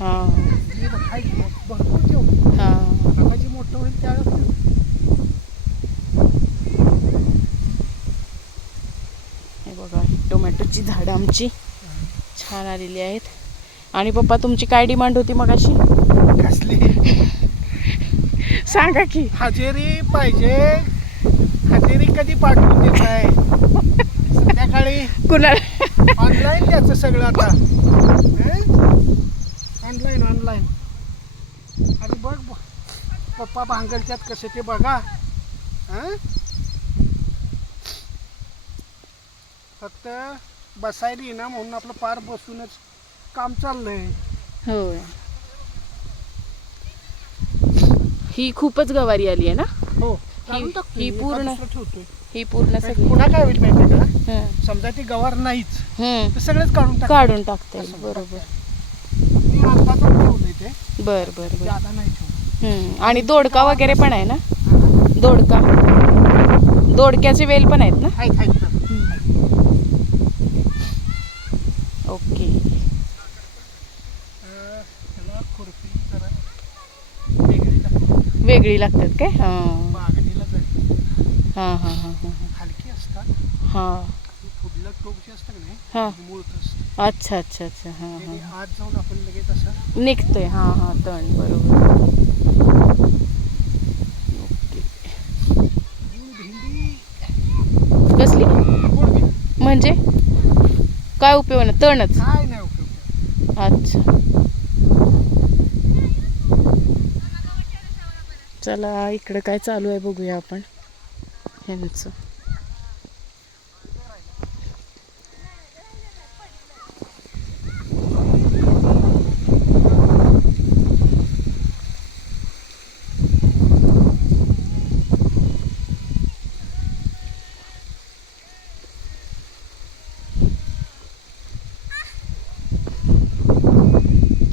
हां भरपूर ठेवतो. हां आकाशी मोठं होईल त्यावेळेस हे बघा ही टोमॅटोची झाडं आमची छान आलेली आहेत. आणि पप्पा तुमची काय डिमांड होती मगाशी? कसली सांगा की. हजेरी पाहिजे. हजेरी कधी पाठवून देत आहे संध्याकाळी कुणाला? ऑनलाईन त्याचं सगळं आता ऑनलाईन आणि बघ पप्पा भांगलच्यात कसं ते बघा. फक्त बसायली ना म्हणून आपलं पार बसूनच काम चाललंय. होय ही खूपच गवारी आली आहे ना. हो ही पूर्ण ठेवतोय. ही पूर्ण सगळी पुन्हा काय होईल माहिती का, हं. समजा ती गवार नाहीच हं. तर सगळंच काढून काढून टाकते. बरोबर. मी अंदाज ठेवलंय ते बर बर बर. ज्यादा नाही ठेवलं. आणि दोडका वगैरे पण आहे ना. दोडक्याचे वेल पण आहेत ना. आहेत ओके. त्याला खुरपी जरा वेगळी लागते. वेगळी लागतात काय? हां बागडीला जाईल हां हां हां हां हलकी असतात. हां फुडलं टोक जे असतं का नाही हां. मूळत असतं. अच्छा अच्छा अच्छा. हां हां आत जाऊन आपण लगेच असं निघतोय. हां हां तण बरोबर. ओके. भेंडी कसली गोड भेंडी म्हणजे काय उपयोग ना? तणच. काय नाही उपयोग. अच्छा चला इकडं काय चालू आहे बघूया आपण ह्यांचं.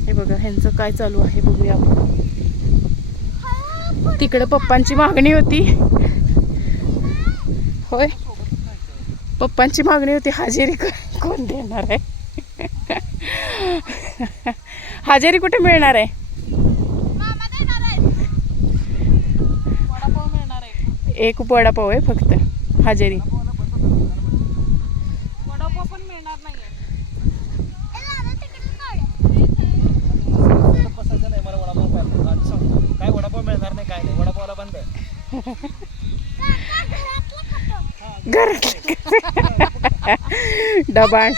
हे बघा ह्यांचं काय चालू आहे बघूया आपण. तिकडे पप्पांची मागणी होती. होय पप्पांची मागणी होती हजेरी कोण देणार आहे. हजेरी कुठे मिळणार आहे? एक वडापाव आहे फक्त. हजेरी वडापाव पण मिळणार नाहीये. बसायचं नाही मला वडापाव पाहिजे आधी सांगतो. काय वडापाव मिळणार नाही काय नाही. वडापावला बंद आहे. घरात डबाण.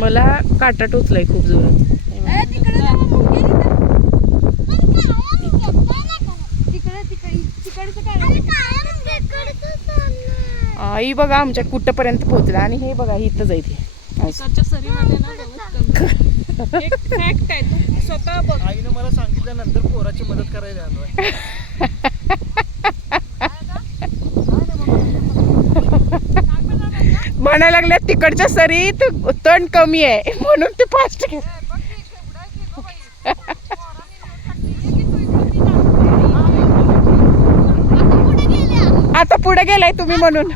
मला काटा टोचलाय खूप जोरात. आई बघा आमच्या कुठपर्यंत पोहोचला. आणि हे बघा इथं जाईल. सरीमध्ये ना एक फॅक्ट आहे, तू स्वतः बघ. आईनं मला सांगितल्यानंतर पोराची मदत करायला आलोय. म्हणायला लागल्या तिकडच्या सरीत तण कमी आहे म्हणून ते फास्ट घे. आता पुढे गेलाय तुम्ही म्हणून.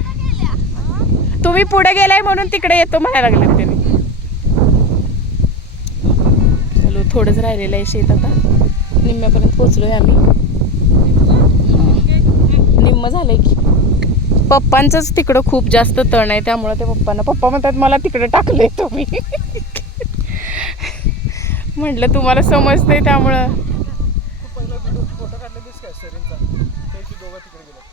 तुम्ही पुढे गेलाय म्हणून तिकडे येतो म्हणायला लागले त्यांनी. चलो थोडंच राहिलेलं आहे शेत. आता निम्म्यापर्यंत पोहोचलोय आम्ही. निम्म झालंय की. पप्पांचंच तिकडं खूप जास्त तण आहे त्यामुळं ते पप्पा म्हणतात मला तिकडे टाकलंय तुम्ही. म्हटलं तुम्हाला समजतंय त्यामुळं. तू पहिला फोटो काढलेलीस काय सरींचा? त्याची दोघं तिकडे गेले.